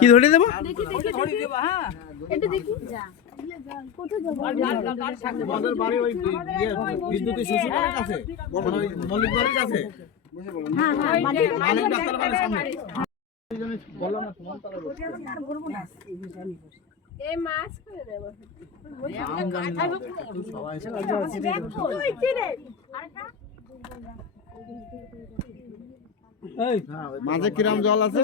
কি ধরে দেবো? বিদ্যুতের শিশু বাড়ির কাছে, মল্লিক বাড়ির কাছে। মাঝে কিরাম জল আছে?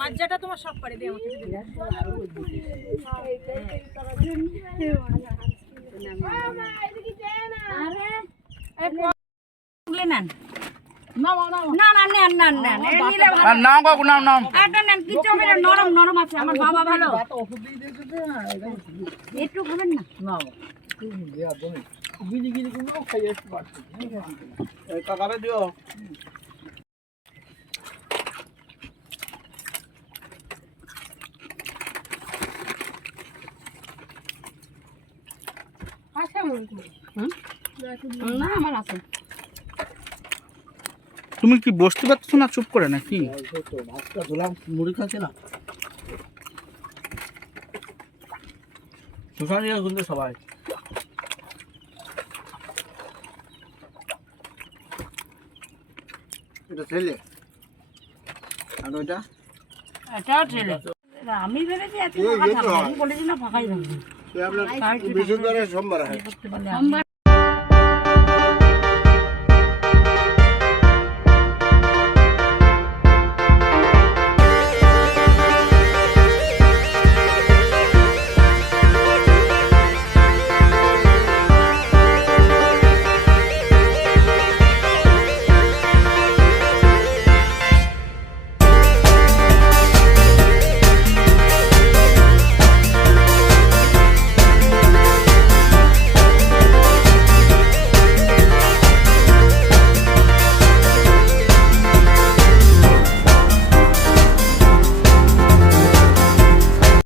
মাজ্জাটা তোমার সব পারে দিয়ে নরম নরম আছে আমার বাবা ভালো একটু খাবেন না না আমার আছে। তুমি কি বসতে পারছো না চুপ করে নাকি? ভাতটা ধুলাম, মুড়ি খাচ্ছে না। সুসানিয়া শুনতে সবাই এটা ছেলে আর ওইটা এটাও ছেলে। আমি ভেবেছি এত বলেছি না ফাঁকাই থাকবে। আপনার বৃহস্পতিবার সোমবার হয়। সোমবার